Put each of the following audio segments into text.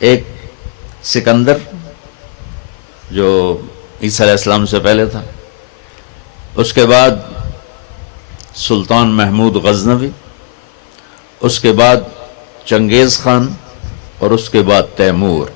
ایک سکندر جو عیسیٰ علیہ السلام سے پہلے تھا، اس کے بعد سلطان محمود غزنوی، اس کے بعد چنگیز خان، اور اس کے بعد تیمور۔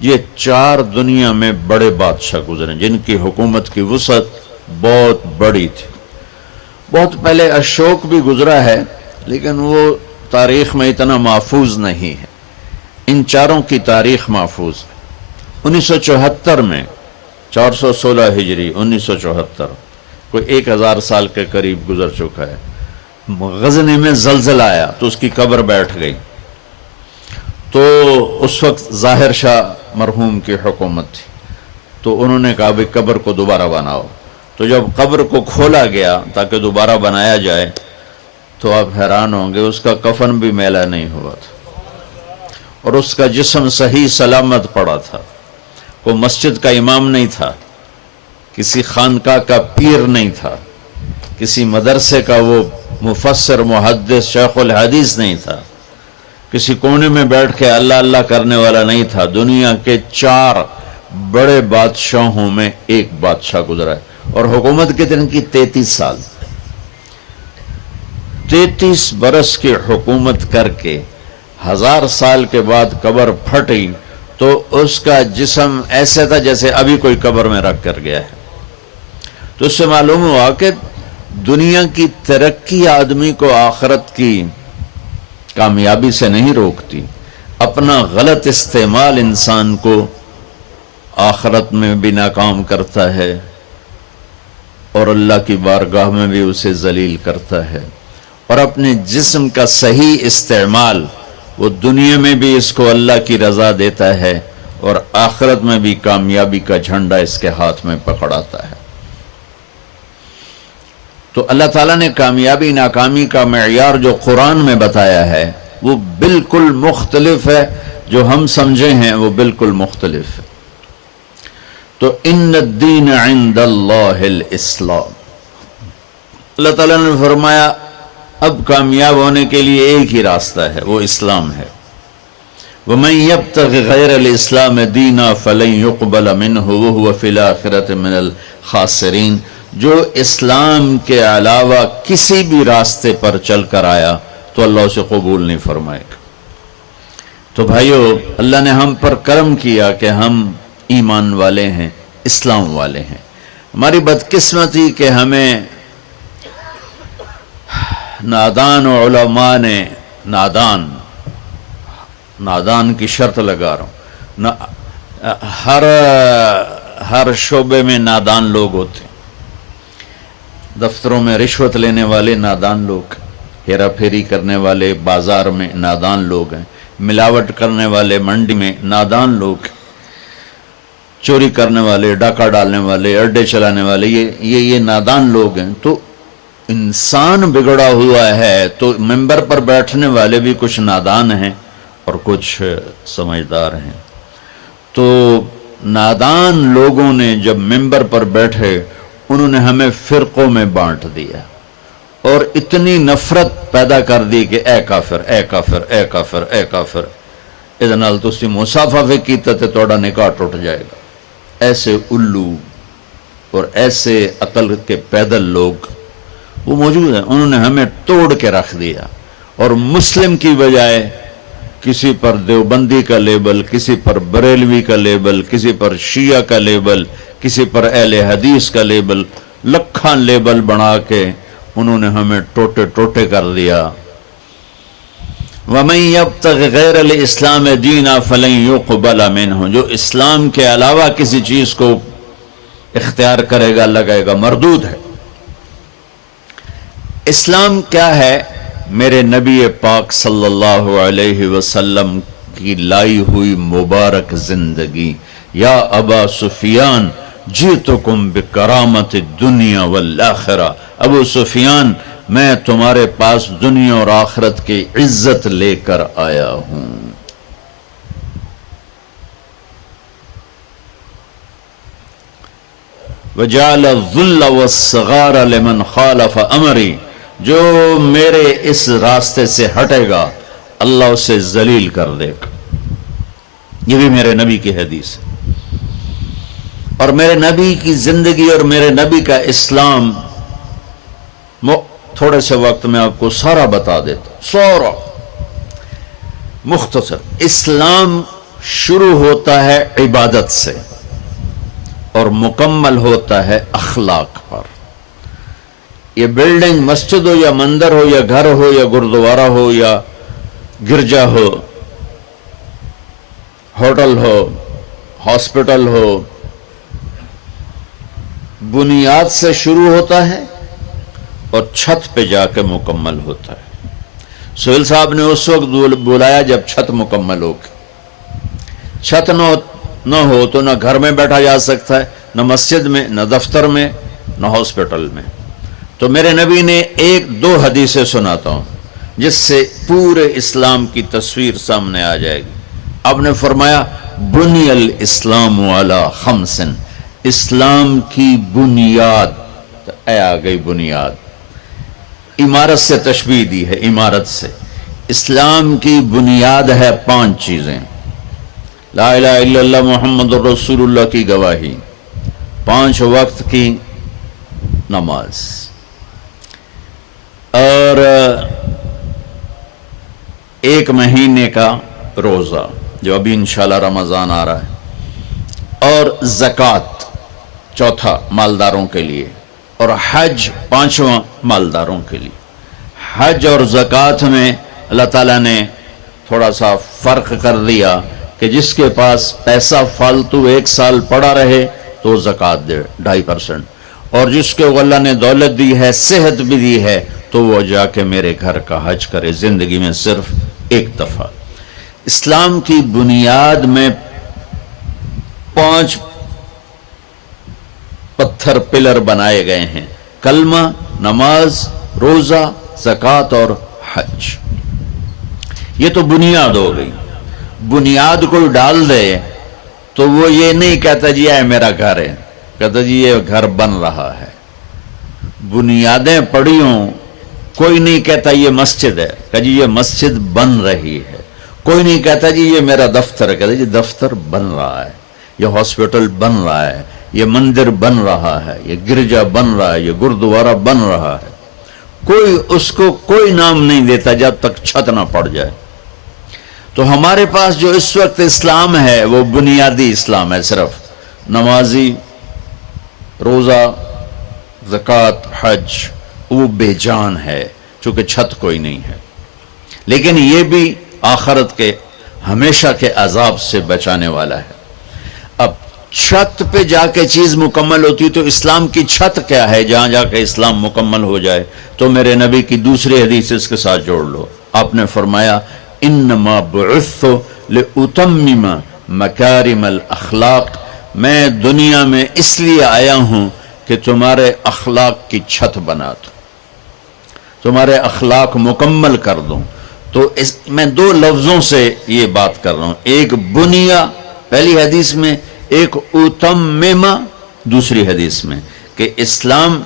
یہ 4 دنیا میں بڑے بادشاہ گزرے جن کی حکومت کی وسعت بہت بڑی تھی۔ بہت پہلے اشوک بھی گزرا ہے، لیکن وہ تاریخ میں اتنا محفوظ نہیں ہے۔ ان 4 کی تاریخ محفوظ ہے۔ 1974 میں 416 ہجری 1974 کوئی 1000 سال کے قریب گزر چکا ہے، غزنی میں زلزلہ آیا تو اس کی قبر بیٹھ گئی۔ تو اس وقت ظاہر شاہ مرحوم کی حکومت تھی، تو انہوں نے کہا بھی قبر کو دوبارہ بناؤ۔ تو جب قبر کو کھولا گیا تاکہ دوبارہ بنایا جائے تو آپ حیران ہوں گے، اس کا کفن بھی میلا نہیں ہوا تھا اور اس کا جسم صحیح سلامت پڑا تھا۔ کوئی مسجد کا امام نہیں تھا، کسی خانقاہ کا پیر نہیں تھا، کسی مدرسے کا وہ مفسر محدث شیخ الحدیث نہیں تھا، کسی کونے میں بیٹھ کے اللہ اللہ کرنے والا نہیں تھا۔ دنیا کے 4 بڑے بادشاہوں میں ایک بادشاہ گزرا ہے، اور حکومت کتنے کی؟ 33 سال۔ 33 برس کی حکومت کر کے 1000 سال کے بعد قبر پھٹی تو اس کا جسم ایسے تھا جیسے ابھی کوئی قبر میں رکھ کر گیا ہے۔ تو اس سے معلوم ہوا کہ دنیا کی ترقی آدمی کو آخرت کی کامیابی سے نہیں روکتی، اپنا غلط استعمال انسان کو آخرت میں بھی ناکام کرتا ہے اور اللہ کی بارگاہ میں بھی اسے ذلیل کرتا ہے۔ اور اپنے جسم کا صحیح استعمال وہ دنیا میں بھی اس کو اللہ کی رضا دیتا ہے اور آخرت میں بھی کامیابی کا جھنڈا اس کے ہاتھ میں پکڑاتا ہے۔ تو اللہ تعالیٰ نے کامیابی ناکامی کا معیار جو قرآن میں بتایا ہے وہ بالکل مختلف ہے، جو ہم سمجھے ہیں وہ بالکل مختلف ہے۔ تو ان الدین عند اللہ الاسلام، اللہ تعالیٰ نے فرمایا اب کامیاب ہونے کے لیے ایک ہی راستہ ہے، وہ اسلام ہے۔ وَمَن يَبْتَغِ غَيْرَ الْإِسْلَامِ دِينًا فَلَن يُقْبَلَ مِنْهُ وَهُوَ فِي الْآخِرَةِ مِنَ الْخَاسِرِينَ۔ جو اسلام کے علاوہ کسی بھی راستے پر چل کر آیا تو اللہ اسے قبول نہیں فرمائے گا۔ تو بھائیو، اللہ نے ہم پر کرم کیا کہ ہم ایمان والے ہیں، اسلام والے ہیں۔ ہماری بدقسمتی کہ ہمیں نادان علماء نے نادان کی شرط لگا رہا ہوں، ہر شعبے میں نادان لوگ ہوتے ہیں۔ دفتروں میں رشوت لینے والے نادان لوگ، ہیرا پھیری کرنے والے بازار میں نادان لوگ ہیں، ملاوٹ کرنے والے منڈی میں نادان لوگ، چوری کرنے والے، ڈاکہ ڈالنے والے، اڈے چلانے والے، یہ نادان لوگ ہیں۔ تو انسان بگڑا ہوا ہے تو ممبر پر بیٹھنے والے بھی کچھ نادان ہیں اور کچھ سمجھدار ہیں۔ تو نادان لوگوں نے جب ممبر پر بیٹھے انہوں نے ہمیں فرقوں میں بانٹ دیا اور اتنی نفرت پیدا کر دی کہ اے کافر، اے کافر، اے کافر، اے کافر، اس نال تسی مسافہ بھی کیتا تے توڑا نکاح ٹوٹ جائے گا۔ ایسے الو اور ایسے عقل کے پیدل لوگ وہ موجود ہیں، انہوں نے ہمیں توڑ کے رکھ دیا، اور مسلم کی بجائے کسی پر دیوبندی کا لیبل، کسی پر بریلوی کا لیبل، کسی پر شیعہ کا لیبل، کسی پر اہل حدیث کا لیبل، لکھاں لیبل بنا کے انہوں نے ہمیں ٹوٹے ٹوٹے کر دیا۔ وَمَن يَبْتَغِ غَيْرَ الْإِسْلَامِ دِينًا فَلَن يُقْبَلَ مِنْهُ، جو اسلام کے علاوہ کسی چیز کو اختیار کرے گا اللہ کہے گا مردود ہے۔ اسلام کیا ہے؟ میرے نبی پاک صلی اللہ علیہ وسلم کی لائی ہوئی مبارک زندگی۔ یا ابا سفیان جیتکم بکرامت الدنیا والآخرہ، ابو سفیان میں تمہارے پاس دنیا اور آخرت کی عزت لے کر آیا ہوں۔ وَجَعَلَ الذُّلَّ وَالصِّغَارَ لِمَنْ خَالَفَ أَمْرِي، جو میرے اس راستے سے ہٹے گا اللہ اسے ذلیل کر دے گا۔ یہ بھی میرے نبی کی حدیث ہے، اور میرے نبی کی زندگی اور میرے نبی کا اسلام تھوڑے سے وقت میں آپ کو سارا بتا دیتا ہوں، سارا مختصر۔ اسلام شروع ہوتا ہے عبادت سے اور مکمل ہوتا ہے اخلاق پر۔ یہ بلڈنگ مسجد ہو یا مندر ہو یا گھر ہو یا گردوارہ ہو یا گرجا ہو، ہوٹل ہو، ہاسپٹل ہو، بنیاد سے شروع ہوتا ہے اور چھت پہ جا کے مکمل ہوتا ہے۔ سہیل صاحب نے اس وقت بلایا جب چھت مکمل ہو گئی۔ چھت نہ ہو تو نہ گھر میں بیٹھا جا سکتا ہے، نہ مسجد میں، نہ دفتر میں، نہ ہاسپٹل میں۔ تو میرے نبی نے ایک دو حدیثیں سناتا ہوں جس سے پورے اسلام کی تصویر سامنے آ جائے گی۔ آپ نے فرمایا بنی الاسلام علی خمس، اسلام کی بنیاد، آ گئی بنیاد، عمارت سے تشبیہ دی ہے، عمارت سے۔ اسلام کی بنیاد ہے 5 چیزیں، لا الہ الا اللہ محمد رسول اللہ کی گواہی، 5 وقت کی نماز، اور 1 مہینے کا روزہ جو ابھی انشاءاللہ رمضان آ رہا ہے، اور زکوٰۃ 4 مالداروں کے لیے، اور حج 5واں مالداروں کے لیے۔ حج اور زکوٰۃ میں اللہ تعالیٰ نے تھوڑا سا فرق کر دیا کہ جس کے پاس پیسہ فالتو 1 سال پڑا رہے تو زکوٰۃ دے 2.5%، اور جس کے اللہ نے دولت دی ہے، صحت بھی دی ہے، تو وہ جا کے میرے گھر کا حج کرے زندگی میں صرف 1 دفعہ۔ اسلام کی بنیاد میں 5 پتھر پلر بنائے گئے ہیں، کلمہ، نماز، روزہ، زکوٰۃ اور حج۔ یہ تو بنیاد ہو گئی۔ بنیاد کوئی ڈال دے تو وہ یہ نہیں کہتا جی یہ میرا گھر ہے، کہتا جی یہ گھر بن رہا ہے۔ بنیادیں پڑی ہوں، کوئی نہیں کہتا یہ مسجد ہے، کہ جی یہ مسجد بن رہی ہے۔ کوئی نہیں کہتا جی یہ میرا دفتر ہے، کہتا جی دفتر بن رہا ہے، یہ ہاسپٹل بن رہا ہے، یہ مندر بن رہا ہے، یہ گرجا بن رہا ہے، یہ گردوارہ بن رہا ہے۔ کوئی اس کو کوئی نام نہیں دیتا جب تک چھت نہ پڑ جائے۔ تو ہمارے پاس جو اس وقت اسلام ہے وہ بنیادی اسلام ہے، صرف نمازی، روزہ، زکوٰۃ، حج، وہ بے جان ہے چونکہ چھت کوئی نہیں ہے، لیکن یہ بھی آخرت کے ہمیشہ کے عذاب سے بچانے والا ہے۔ اب چھت پہ جا کے چیز مکمل ہوتی تو اسلام کی چھت کیا ہے جہاں جا کے اسلام مکمل ہو جائے؟ تو میرے نبی کی دوسری حدیث اس کے ساتھ جوڑ لو۔ آپ نے فرمایا انما بعثت لاتمم مکارم الاخلاق، میں دنیا میں اس لیے آیا ہوں کہ تمہارے اخلاق کی چھت بنا دوں، تمہارے اخلاق مکمل کر دوں۔ تو میں 2 لفظوں سے یہ بات کر رہا ہوں، ایک بنیا پہلی حدیث میں، ایک اتممہ دوسری حدیث میں، کہ اسلام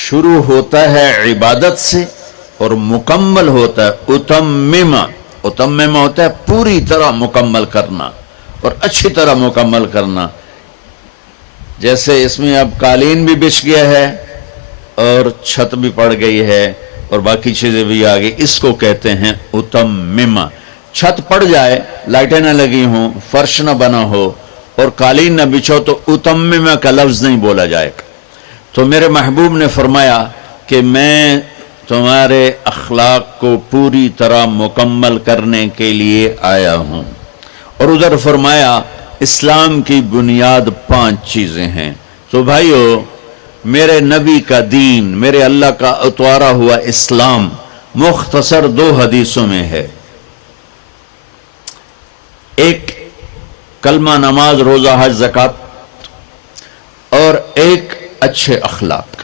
شروع ہوتا ہے عبادت سے اور مکمل ہوتا ہے اتممہ۔ اتممہ ہوتا ہے پوری طرح مکمل کرنا اور اچھی طرح مکمل کرنا۔ جیسے اس میں اب قالین بھی بچھ گیا ہے اور چھت بھی پڑ گئی ہے اور باقی چیزیں بھی آ گئی، اس کو کہتے ہیں اتممہ۔ چھت پڑ جائے، لائٹیں نہ لگی ہوں، فرش نہ بنا ہو اور قالین نہ بچھو تو اتممہ کا لفظ نہیں بولا جائے گا۔ تو میرے محبوب نے فرمایا کہ میں تمہارے اخلاق کو پوری طرح مکمل کرنے کے لیے آیا ہوں۔ اور ادھر فرمایا اسلام کی بنیاد 5 چیزیں ہیں۔ تو بھائیو، میرے نبی کا دین، میرے اللہ کا اتوارا ہوا اسلام مختصر 2 حدیثوں میں ہے، ایک کلمہ، نماز، روزہ، حج، زکوٰۃ، اور ایک اچھے اخلاق۔